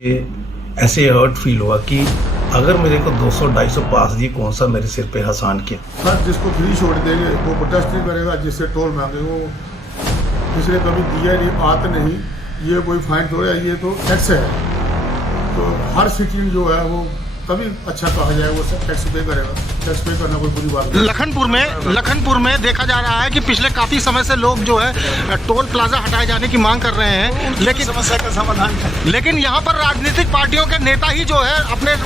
ये ऐसे hurt feel हुआ कि अगर मेरे को 200-250 पास दिए कौन सा मेरे सिर पे हसान किया। सर जिसको फ्री छोड़ देंगे वो प्रोटेस्ट नहीं करेगा, जिससे टोल मांगे वो इसने कभी दिया नहीं, आत नहीं, ये कोई फाइन थोड़ा है, ये तो टैक्स है। तो हर सिटीजन जो है वो तभी अच्छा कहा जाए वो सब टैक्स पे करेगा। टैक्स पे करना कोई बुरी बात नहीं। लखनपुर में देखा जा रहा है कि पिछले काफी समय से लोग जो है टोल प्लाजा हटाए जाने की मांग कर रहे हैं, लेकिन समस्या का समाधान है। लेकिन यहाँ पर राजनीतिक पार्टियों के नेता ही जो है अपने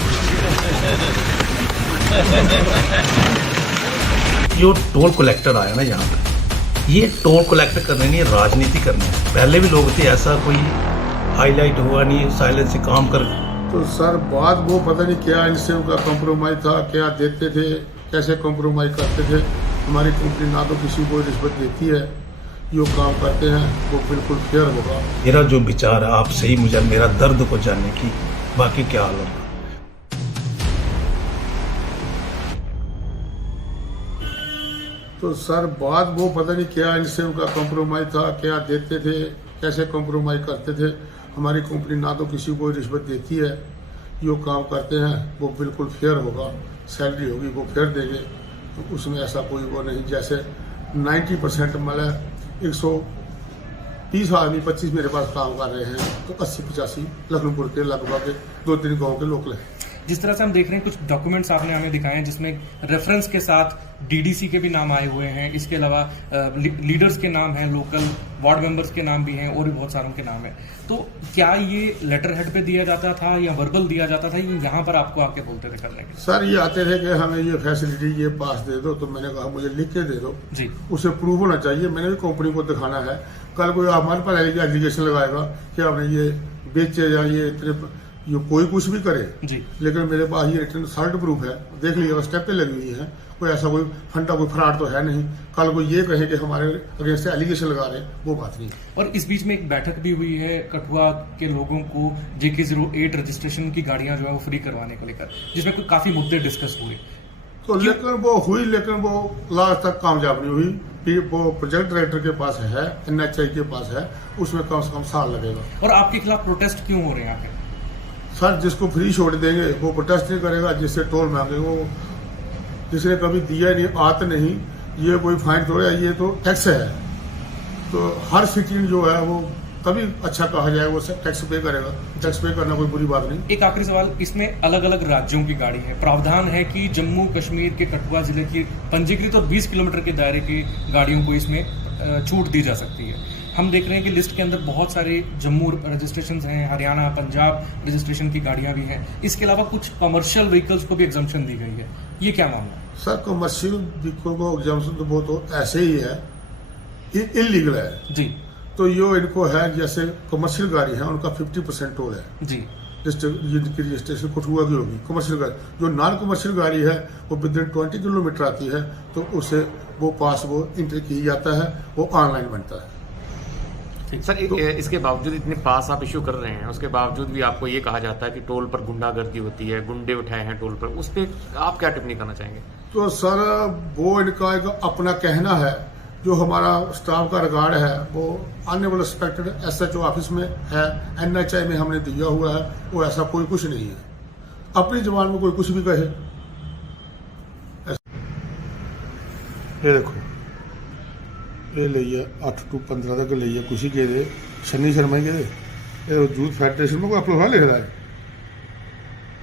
जो टोल कलेक्टर आया ना यहाँ पे, ये टोल कलेक्ट करने नहीं, राजनीति करनी है। पहले भी लोग थे, ऐसा कोई हाईलाइट हुआ नहीं, साइलेंस से काम कर। तो सर बात वो पता नहीं क्या इनसे उनका कॉम्प्रोमाइज था, क्या देते थे, कैसे कॉम्प्रोमाइज करते थे। हमारी कंपनी ना तो किसी को रिश्वत देती है, जो काम करते हैं वो बिल्कुल फेयर होगा। मेरा जो विचार है आप सही मुझे मेरा दर्द को जानने की, बाकी क्या हाल होगा। तो सर बात वो पता नहीं क्या इनसे उनका कॉम्प्रोमाइज था, क्या देते थे, कैसे कॉम्प्रोमाइज करते थे। हमारी कंपनी ना तो किसी को रिश्वत देती है, जो काम करते हैं वो बिल्कुल फेयर होगा, सैलरी होगी वो फेयर देंगे। तो उसमें ऐसा कोई वो नहीं, जैसे 90% मतलब 130 आदमी 25 मेरे पास काम कर रहे हैं, तो 80-85 लखनपुर के लगभग 2-3 गाँव के लोकल हैं। जिस तरह से हम देख रहे हैं कुछ डॉक्यूमेंट्स आपने हमें दिखाए हैं जिसमें रेफरेंस के साथ डीडीसी के भी नाम आए हुए हैं, इसके अलावा लीडर्स के नाम हैं, लोकल वार्ड मेंबर्स के नाम भी हैं और भी बहुत सारों के नाम हैं। तो क्या ये लेटर हेड पे दिया जाता था या वर्बल दिया जाता था, ये यहाँ पर आपको आके बोलते थे करने के? सर ये आते थे कि हमें ये फैसिलिटी ये पास दे दो, तो मैंने कहा मुझे लिख के दे दो जी, उसे प्रूव होना चाहिए। मैंने भी कंपनी को दिखाना है। कल कोई हमारे पर एलिगेशन लगाएगा कि आपने ये बेचे या ये इतने ये कोई कुछ भी करे जी, लेकिन मेरे पास ये रिटर्न सॉल्ट प्रूफ है, देख लीजिएगा, स्टेपें लगी हुई हैं, कोई ऐसा कोई फंडा कोई फ्रॉड तो है नहीं। कल कोई ये कहे कि हमारे अगेंस्ट एलिगेशन लगा रहे हैं, वो बात नहीं। और इस बीच में एक बैठक भी हुई है कठुआ के लोगों को JK08 रजिस्ट्रेशन की गाड़ियां जो है वो फ्री करवाने को लेकर, जिसमें कोई काफी मुद्दे डिस्कस हुए। तो लेकिन वो हुई, लेकिन वो लास्ट तक कामयाब नहीं हुई। फिर वो प्रोजेक्ट डायरेक्टर के पास है, NHI के पास है, उसमें कम से कम साल लगेगा। और आपके खिलाफ प्रोटेस्ट क्यों हो रहे हैं यहाँ पे? सर जिसको फ्री छोड़ देंगे वो प्रोटेस्ट नहीं करेगा, जिससे टोल मांगे वो जिसने कभी दिया नहीं, आत नहीं, ये कोई फाइन थोड़ा है, ये तो टैक्स है। तो हर सिटीजन जो है वो तभी अच्छा कहा जाए वो टैक्स पे करेगा। टैक्स पे करना कोई बुरी बात नहीं। एक आखिरी सवाल, इसमें अलग अलग राज्यों की गाड़ी है, प्रावधान है कि जम्मू कश्मीर के कठुआ जिले की पंजीकृत और 20 किलोमीटर के दायरे की गाड़ियों को इसमें छूट दी जा सकती है। हम देख रहे हैं कि लिस्ट के अंदर बहुत सारे जम्मू रजिस्ट्रेशन हैं, हरियाणा पंजाब रजिस्ट्रेशन की गाड़ियां भी हैं। इसके अलावा कुछ कमर्शियल व्हीकल्स को भी एग्जम्पशन दी गई है, ये क्या मामला है? सर कमर्शियल व्हीकल को एग्जाम्पशन तो वो तो ऐसे ही है, इलीगल है जी तो यो इनको है, जैसे कमर्शियल गाड़ी है उनका 50% टोल है जी, जिनकी रजिस्ट्रेशन कठुआ की होगी। कमर्शियल गाड़ी जो नॉन कमर्शियल गाड़ी है वो विद इन 20 किलोमीटर आती है, तो उसे वो पास वो इंटर किया जाता है, वो ऑनलाइन बनता है। सर इसके बावजूद इतने पास आप इशू कर रहे हैं, उसके बावजूद भी आपको ये कहा जाता है कि टोल पर गुंडागर्दी होती है, गुंडे उठाए हैं टोल पर, उस पर आप क्या टिप्पणी करना चाहेंगे? तो सर वो इनका एक अपना कहना है। जो हमारा स्टाफ का रिकॉर्ड है वो ऑनरेबल रिस्पेक्टेड SHO ऑफिस में है, NHI में हमने दिया हुआ है, वो ऐसा कोई कुछ नहीं है। अपनी जबान में कोई कुछ भी कहे। ये देखो ये लिया 8 to 15 तक लिया कुछ ही कहे शनि शर्मा ही कहे यूथ फेडरेशन में कोई अपना लिख रहा है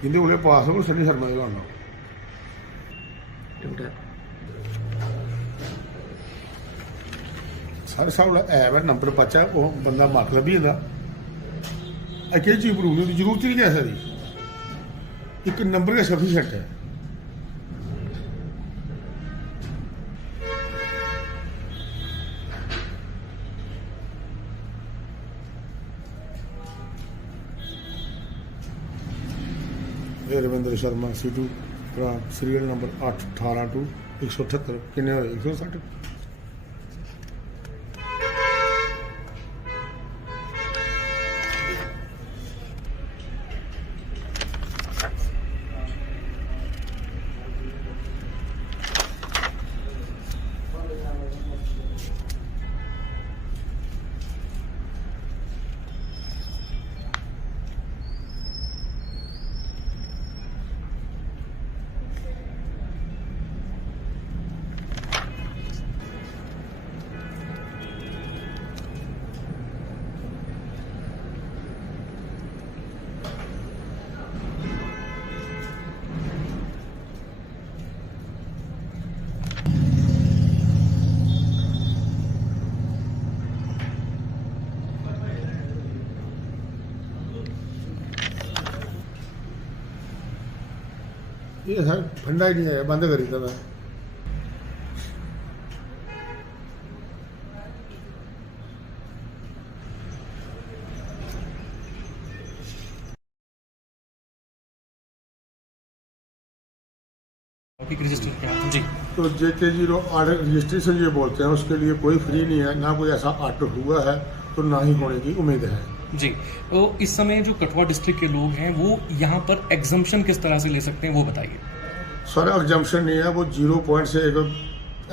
जिंदे को पास है शनि शर्मा का नाम सारे साहब ऐप है, नंबर बच्चा वो बंदा मतलब भी होता अकेली चीज प्रूव नहीं, जरूरत ही नहीं है सारी, एक नंबर का सफिशिएंट है। Ravindra Sharma C2 serial number 818 to 178 किन्ने होए 160। ये सर फंडा ही नहीं है, बंद करी था मैं। रजिस्टर किया जी। तो JK 08 रजिस्ट्रेशन ये बोलते हैं, उसके लिए कोई फ्री नहीं है, ना कोई ऐसा ऑर्डर हुआ है, तो ना ही होने की उम्मीद है जी। तो इस समय जो कठुआ डिस्ट्रिक्ट के लोग हैं वो यहाँ पर एग्जम्पशन किस तरह से ले सकते हैं वो बताइए। सर एग्जम्पशन नहीं है, वो 0 पॉइंट से एक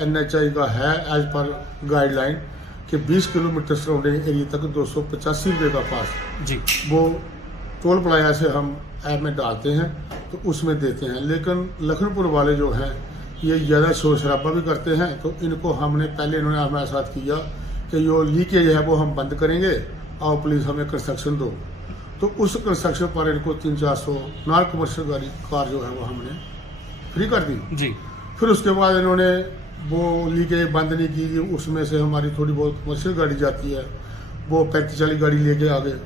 NHI का है एज पर गाइडलाइन कि 20 किलोमीटर सराउंडिंग एरिया तक 285 रुपये का पास जी। वो टोल प्लाजा से हम ऐप में डालते हैं तो उसमें देते हैं। लेकिन लखनपुर वाले जो हैं ये ज़्यादा शोर शराबा भी करते हैं, तो इनको हमने पहले इन्होंने हमारे साथ किया कि जो लीकेज है वो हम बंद करेंगे और प्लीज़ हमें कंस्ट्रक्शन दो। तो उस कंस्ट्रक्शन पर इनको 300-400 नॉन कमर्शियल गाड़ी कार जो है वो हमने फ्री कर दी जी। फिर उसके बाद इन्होंने वो लीकेज बंद नहीं की, उसमें से हमारी थोड़ी बहुत कमर्शियल गाड़ी जाती है, वो 35-40 गाड़ी लेके आ गए।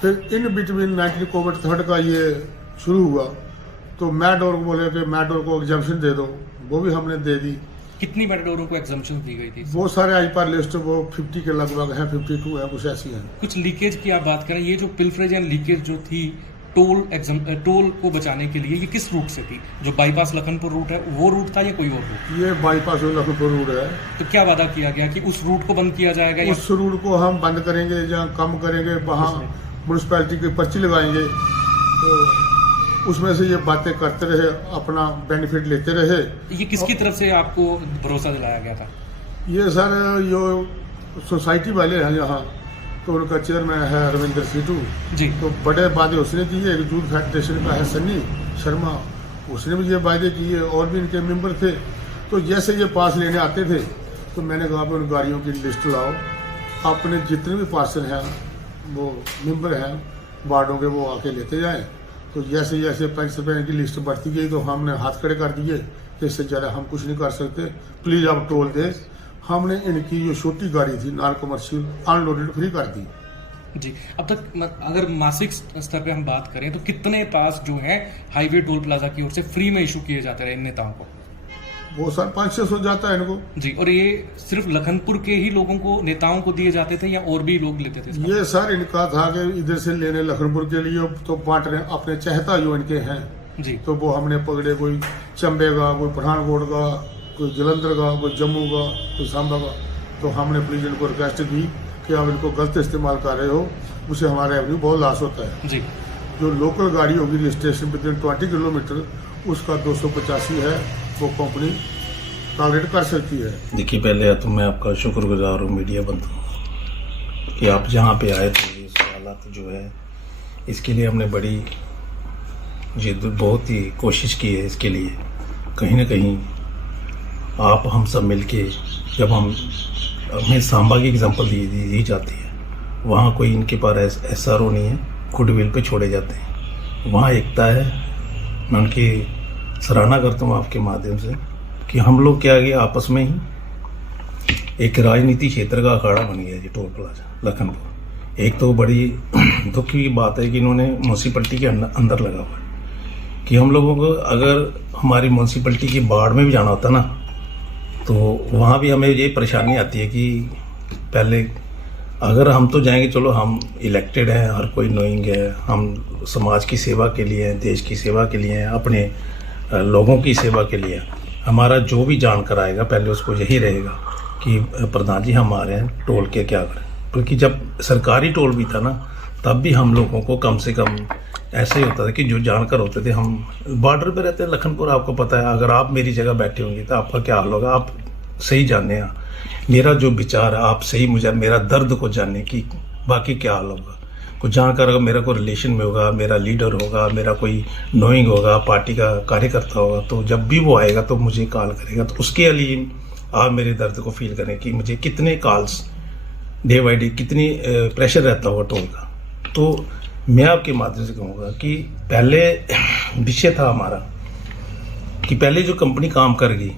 फिर इन बिटवीन 19 कोविड 3 का ये शुरू हुआ, तो मैडोर को बोले कि मैडोर को एग्जाम्पशन दे दो, वो भी हमने दे दी। कितनी मेटाडोरों को एग्जम्पशन दी गई थी? वो सारे आई पर लिस्ट वो 50 के लगभग है, 52 है, कुछ ऐसी है। कुछ लीकेज की आप बात करें, ये जो पिल्फरेज एंड लीकेज जो थी टोल को बचाने के लिए, ये किस रूट से थी? जो बाईपास लखनपुर रूट है वो रूट था या कोई और रूट? ये बाईपास लखनपुर रूट है। तो क्या वादा किया गया कि उस रूट को बंद किया जाएगा या उस रूट को हम बंद करेंगे, जहाँ कम करेंगे वहाँ म्यूनसिपैलिटी की पर्ची लगाएंगे। तो उसमें से ये बातें करते रहे, अपना बेनिफिट लेते रहे। ये किसकी तरफ से आपको भरोसा दिलाया गया था? ये सर जो सोसाइटी वाले हैं यहाँ, तो उनका चेयरमैन है रविंद्र सीटू जी। तो बड़े वादे उसने किए। एक जूट फेडरेशन का है सन्नी शर्मा, उसने भी ये वादे किए, और भी इनके मेंबर थे। तो जैसे ये पास लेने आते थे तो मैंने कहा उन गाड़ियों की लिस्ट लाओ, अपने जितने भी पार्षद हैं वो मेंबर हैं वार्डों के, वो आके लेते जाएं। तो जैसे जैसे पैसे पे इनकी लिस्ट बढ़ती गई तो हमने हाथ खड़े कर दिए कि इससे ज़्यादा हम कुछ नहीं कर सकते, प्लीज़ आप टोल दे। हमने इनकी जो छोटी गाड़ी थी नॉन कमर्शियल अनलोडेड फ्री कर दी जी। अब तक अगर मासिक स्तर पे हम बात करें तो कितने पास जो है हाईवे टोल प्लाजा की ओर से फ्री में इशू किए जाते रहे इन नेताओं को? वो सर 500-600 जाता है इनको जी। और ये सिर्फ लखनपुर के ही लोगों को, नेताओं को दिए जाते थे या और भी लोग लेते थे इसका? ये सर इनका था कि इधर से लेने लखनपुर के लिए, तो बांट रहे अपने चहता जो इनके हैं जी। तो वो हमने पकड़े, कोई चंबे का, कोई पठानकोट का, कोई जलंधर का, कोई जम्मू का, कोई सांबा का। तो हमने प्लीज इनको रिक्वेस्ट की कि आप इनको गलत इस्तेमाल कर रहे हो, उससे हमारा रेवेन्यू बहुत लॉस होता है जी। जो लोकल गाड़ी होगी रजिस्ट्रेशन विद इन 20 किलोमीटर उसका 285 है, वो कंपनी टारगेट कर सकती है। देखिए, पहले तो मैं आपका शुक्रगुजार हूँ मीडिया बंधु कि आप जहाँ पे आए थे। ये सवालात जो है इसके लिए हमने बड़ी बहुत ही कोशिश की है। इसके लिए कहीं ना कहीं आप हम सब मिलके, जब हमें सांबा की एग्जांपल दी जाती है, वहाँ कोई इनके पास SRO नहीं है, गुडविल पे छोड़े जाते हैं, वहाँ एकता है। मैं उनकी सराहना करता हूँ आपके माध्यम से कि हम लोग क्या आगे आपस में ही एक राजनीति क्षेत्र का अखाड़ा बन गया जी टोल प्लाजा लखनपुर। एक तो बड़ी दुख की बात है कि इन्होंने म्यूनसिपलिटी के अंदर लगा हुआ है कि हम लोगों को अगर हमारी म्यूनसिपलिटी की बाढ़ में भी जाना होता ना तो वहाँ भी हमें ये परेशानी आती है कि पहले अगर हम तो जाएंगे, चलो हम इलेक्टेड हैं, हर कोई नोइंग है, हम समाज की सेवा के लिए हैं, देश की सेवा के लिए हैं, अपने लोगों की सेवा के लिए। हमारा जो भी जान कर आएगा पहले उसको यही रहेगा कि प्रधान जी हम आ रहे हैं टोल के क्या करें। क्योंकि जब सरकारी टोल भी था ना तब भी हम लोगों को कम से कम ऐसे ही होता था कि जो जानकर होते थे, हम बॉर्डर पे रहते हैं लखनपुर, आपको पता है, अगर आप मेरी जगह बैठे होंगे तो आपका क्या हाल होगा, आप सही जानने हैं मेरा जो विचार है, आप सही मुझे मेरा दर्द को जानने की बाकी क्या हाल होगा। कुछ जहाँ कर अगर मेरा कोई रिलेशन में होगा, मेरा लीडर होगा, मेरा कोई नोइंग होगा, पार्टी का कार्यकर्ता होगा, तो जब भी वो आएगा तो मुझे कॉल करेगा। तो उसके लिए आप मेरे दर्द को फील करें कि मुझे कितने कॉल्स डे बाई डे, कितनी प्रेशर रहता होगा टोल का। तो मैं आपके माध्यम से कहूँगा कि पहले विषय था हमारा कि पहले जो कंपनी काम करेगी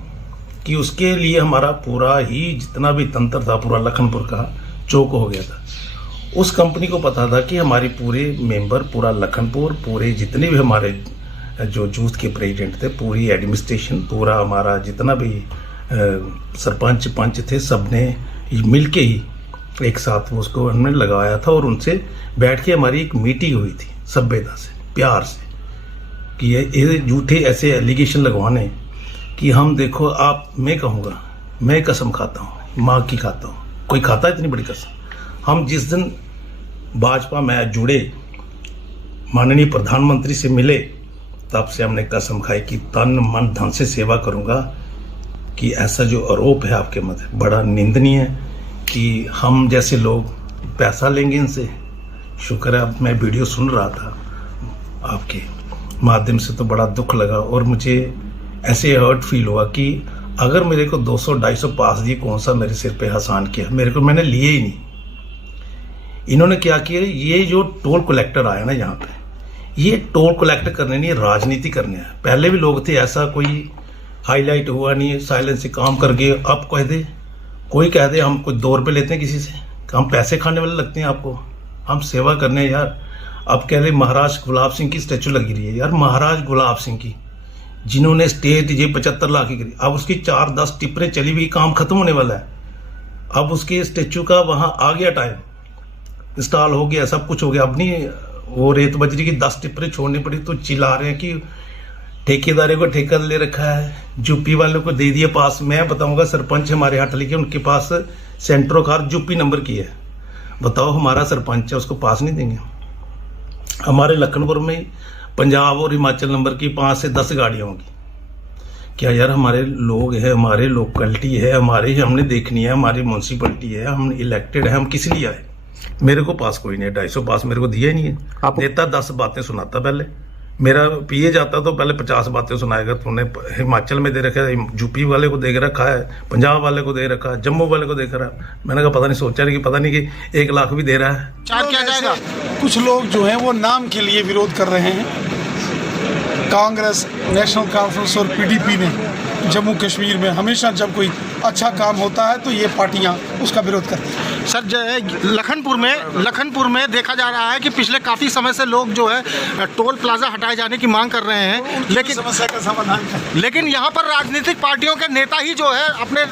कि उसके लिए हमारा पूरा ही जितना भी तंत्र था पूरा लखनपुर का चौक हो गया था। उस कंपनी को पता था कि हमारी पूरे मेंबर, पूरा लखनपुर, पूरे जितने भी हमारे जो जूथ के प्रेसिडेंट थे, पूरी एडमिनिस्ट्रेशन, पूरा हमारा जितना भी सरपंच पंच थे, सब ने मिल के ही एक साथ वो उसको हमने लगाया था और उनसे बैठ के हमारी एक मीटिंग हुई थी सभ्यता से, प्यार से, कि ये झूठे ऐसे एलिगेशन लगवाने कि हम देखो आप, मैं कहूँगा मैं कसम खाता हूँ, माँ की खाता हूँ, कोई खाता है इतनी बड़ी कसम। हम जिस दिन भाजपा में जुड़े, माननीय प्रधानमंत्री से मिले, तब से हमने कसम खाई कि तन मन धन से सेवा करूँगा। कि ऐसा जो आरोप है आपके मत बड़ा निंदनीय है कि हम जैसे लोग पैसा लेंगे इनसे। शुक्र है, अब मैं वीडियो सुन रहा था आपके माध्यम से, तो बड़ा दुख लगा और मुझे ऐसे हर्ट फील हुआ कि अगर मेरे को 200-250 पास दिए, कौन सा मेरे सिर पे एहसान किया, मेरे को मैंने लिए ही नहीं। इन्होंने क्या किया, ये जो टोल कलेक्टर आया ना यहाँ पे, ये टोल कलेक्ट करने नहीं, राजनीति करने हैं। पहले भी लोग थे, ऐसा कोई हाईलाइट हुआ नहीं, साइलेंस से काम कर गए। अब कह दे, कोई कह दे हम कुछ 2 रुपये लेते हैं किसी से, हम पैसे खाने वाले लगते हैं आपको, हम सेवा करने हैं यार। अब कह रहे महाराज गुलाब सिंह की स्टैचू लगी रही है यार, महाराज गुलाब सिंह की, जिन्होंने स्टेट ये 75 लाख की करी, अब उसकी 4-10 टिप्परें चली हुई, काम खत्म होने वाला है। अब उसके स्टैचू का वहाँ आ गया टाइम, इंस्टॉल हो गया, सब कुछ हो गया। अब नहीं वो रेत बजरी की 10 टिप्परें छोड़नी पड़ी, तो चिल्ला रहे हैं कि ठेकेदारों को ठेका ले रखा है, यूपी वालों को दे दिया पास। मैं बताऊंगा, सरपंच हमारे हटली के, उनके पास सेंट्रो कार यूपी नंबर की है। बताओ, हमारा सरपंच है, उसको पास नहीं देंगे। हमारे लखनपुर में पंजाब और हिमाचल नंबर की 5 से 10 गाड़ियाँ होंगी। क्या यार, हमारे लोग हैं, हमारे लोकेलिटी है, हमारे हमने देखनी है, हमारी म्यूनसिपलिटी है, हम इलेक्टेड है, हम किस लिए आए। मेरे को पास कोई नहीं है, 250 पास मेरे को दिया ही नहीं है। देता 10 बातें सुनाता, पहले मेरा पीए जाता तो पहले 50 बातें सुनाएगा, तूने हिमाचल में दे रखा है, यूपी वाले को दे रखा है, पंजाब वाले को दे रखा है, जम्मू वाले को दे रखा है। मैंने कहा पता नहीं, सोचा नहीं कि पता नहीं कि 1 लाख भी दे रहा है। क्या जाएगा? कुछ लोग जो हैं वो नाम के लिए विरोध कर रहे हैं। कांग्रेस, नेशनल कॉन्फ्रेंस और पीडीपी ने जम्मू कश्मीर में हमेशा जब कोई अच्छा काम होता है तो ये पार्टियां उसका विरोध करती हैं। सर, लखनपुर में देखा जा रहा है कि पिछले काफ़ी समय से लोग जो है टोल प्लाजा हटाए जाने की मांग कर रहे हैं, लेकिन समस्या का समाधान करें। लेकिन यहाँ पर राजनीतिक पार्टियों के नेता ही जो है अपने